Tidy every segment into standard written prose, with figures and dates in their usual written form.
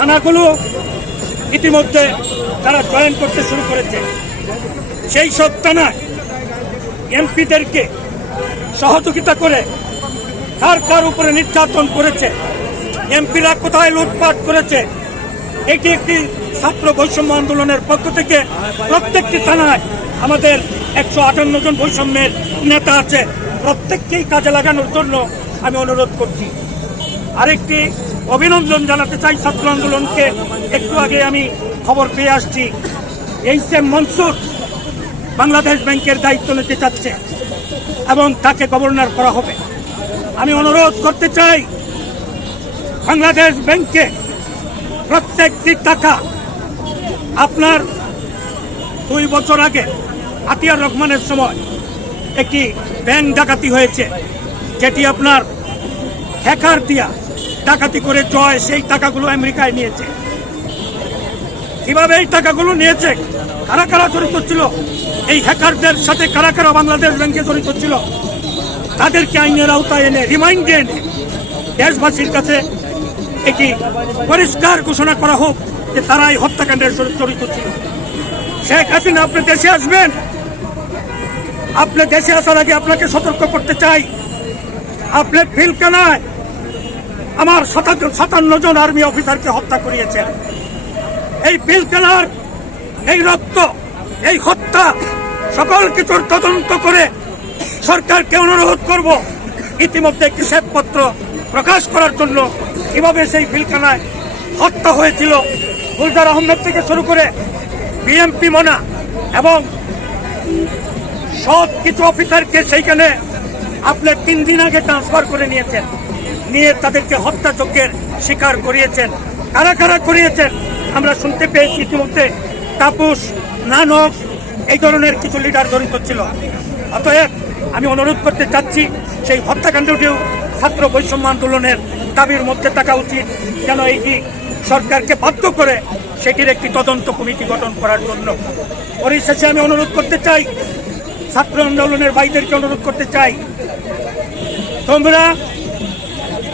থানাগুলো ইতিমধ্যে তারা জয়েন করতে শুরু করেছে। সেই সব থানায় এমপিদেরকে সহযোগিতা করে কার উপরে নির্যাতন করেছে, এমপিরা কোথায় লুটপাট করেছে, এটি একটি ছাত্র বৈষম্য আন্দোলনের পক্ষ থেকে প্রত্যেকটি থানায় আমাদের 158 জন বৈষম্যের নেতা আছে। প্রত্যেককেই কাজে লাগানোর জন্য আমি অনুরোধ করছি। আরেকটি অভিনন্দন জানাতে চাই ছাত্র আন্দোলনকে। একটু আগে আমি খবর পেয়ে আসছি এইচ.এম. মনসুর বাংলাদেশ ব্যাংকের দায়িত্ব নিতে চাচ্ছে এবং তাকে গভর্নর করা হবে। আমি অনুরোধ করতে চাই বাংলাদেশ ব্যাংকে প্রত্যেকটি টাকা, আপনার 2 বছর আগে আতিয়ার রহমানের সময় একটি ব্যাংক ডাকাতি হয়েছে, যেটি আপনার হ্যাকার দিয়া ডাকাতি করে জয় সেই টাকাগুলো আমেরিকায় নিয়েছে। কিভাবে এই টাকাগুলো নিয়েছে, কারা কারা জড়িত ছিল, এই হ্যাকারদের সাথে কারা কারা বাংলাদেশ ব্যাংকে জড়িত ছিল, তাদেরকে আইনের আওতায় এনে রিমাইন্ড এনে দেশবাসীর কাছে এটি পরিষ্কার ঘোষণা করা হোক যে তারাই হত্যাকাণ্ডের সাথে জড়িত ছিল। শেখ হাসিনা, আপনি দেশে আসবেন। আপনি দেশে আসার আগে আপনাকে সতর্ক করতে চাই, আপনি পিলখানায় আমার 57 জন আর্মি অফিসারকে হত্যা করিয়েছেন। এই পিলখানার এই রক্ত, এই হত্যা সকল কিছুর তদন্ত করে সরকারকে অনুরোধ করব ইতিমধ্যে একটি শ্বেতপত্র প্রকাশ করার জন্য, কিভাবে সেই পিলখানায় হত্যা হয়েছিল। গুলজার আহমেদ থেকে শুরু করে বিএমপি মোনা এবং সব কিছু অফিসারকে সেইখানে আপনি 3 দিন আগে ট্রান্সফার করে নিয়েছেন, নিয়ে তাদেরকে হত্যাযজ্ঞের শিকার করিয়েছেন। কারা কারা করিয়েছেন আমরা শুনতে পেয়েছি ইতিমধ্যে। তাপস, নানক, এই ধরনের কিছু লিডার জড়িত ছিল। অতএব আমি অনুরোধ করতে চাচ্ছি সেই হত্যাকাণ্ডটিও ছাত্র বৈষম্য আন্দোলনের দাবির মধ্যে থাকা উচিত, যেন এটি সরকারকে বাধ্য করে সেটির একটি তদন্ত কমিটি গঠন করার জন্য। পরিশেষে আমি অনুরোধ করতে চাই, ছাত্র আন্দোলনের ভাইদেরকে অনুরোধ করতে চাই, তোমরা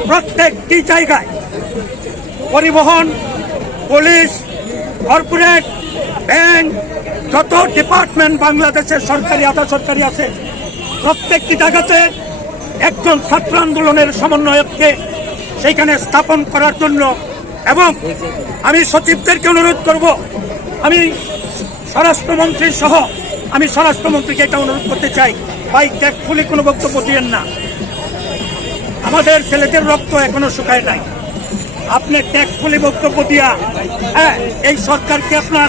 প্রত্যেকটি জায়গায় পরিবহন, পুলিশ, কর্পোরেট, ব্যাংক, যত ডিপার্টমেন্ট বাংলাদেশের সরকারি আধা সরকারি আছে, প্রত্যেকটি জায়গাতে একজন ছাত্র আন্দোলনের সমন্বয়ককে সেইখানে স্থাপন করার জন্য। এবং আমি সচিবদেরকে অনুরোধ করব, আমি স্বরাষ্ট্রমন্ত্রী সহ আমি স্বরাষ্ট্রমন্ত্রীকে একটা অনুরোধ করতে চাই, ভাই ট্যাক্টফুলি কোনো বক্তব্য দিয়েন না। আমাদের ছেলেদের রক্ত এখনো শুকায় নাই। আপনি ট্যাক্টফুলি বক্তব্য দিয়া এই সরকারকে আপনার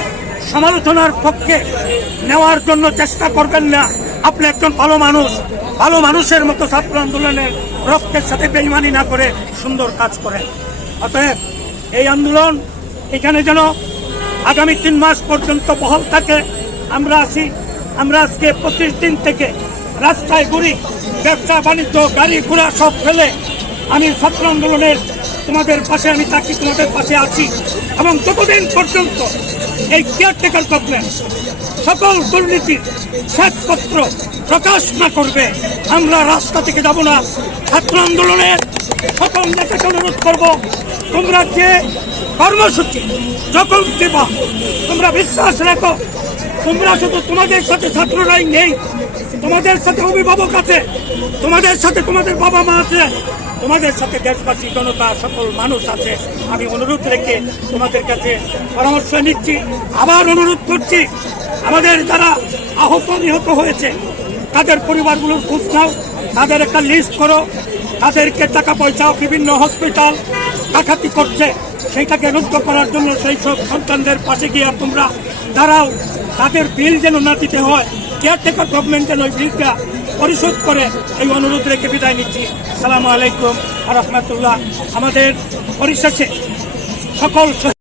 সমালোচনার পক্ষে নেওয়ার জন্য চেষ্টা করবেন না। আপনি একজন ভালো মানুষ, ভালো মানুষের মতো ছাত্র আন্দোলনের রক্তের সাথে বেইমানি না করে সুন্দর কাজ করেন। অতএব এই আন্দোলন এখানে যেন আগামী 3 মাস পর্যন্ত বহাল থাকে। আমরা আজকে 25 দিন থেকে রাস্তায় ঘুরি, ব্যবসা বাণিজ্য, গাড়ি ঘোড়া সব ফেলে আমি ছাত্র আন্দোলনের তোমাদের পাশে আমি থাকি, তোমাদের পাশে আছি। এবং যতদিন পর্যন্ত এই কেয়ারটেকার গভর্নমেন্ট সকল দুর্নীতির শ্বেতপত্র প্রকাশ না করবে, আমরা রাস্তা থেকে যাব না। ছাত্র আন্দোলনের সকল নেতাকে অনুরোধ করব, তোমরা যে কর্মসূচি যখন দেবা, তোমরা বিশ্বাস রাখো, তোমরা শুধু তোমাদের সাথে ছাত্ররাই নেই, তোমাদের সাথে অভিভাবক আছে, তোমাদের সাথে তোমাদের বাবা মা আছে, তোমাদের সাথে দেশবাসী জনতা সকল মানুষ আছে। আমি অনুরোধ রেখে তোমাদের কাছে পরামর্শ নিচ্ছি, আবার অনুরোধ করছি, আমাদের যারা আহত নিহত হয়েছে তাদের পরিবারগুলোর খোঁজ নাও, তাদের একটা লিস্ট করো, তাদেরকে টাকা পয়সা বিভিন্ন হসপিটাল ডাকাতি করছে সেইটাকে রুদ্ধ করার জন্য সেই সব সন্তানদের পাশে গিয়ে তোমরা দাঁড়াও। তাদের বিল যেন না দিতে হয়, কেয়ারটেকার গভর্নমেন্ট যেন ওই বিলটা পরিশোধ করে, এই অনুরোধ রেখে বিদায় নিচ্ছি। আসসালামু আলাইকুম ওয়া রাহমাতুল্লাহ। আমাদের পরিশেষে সকল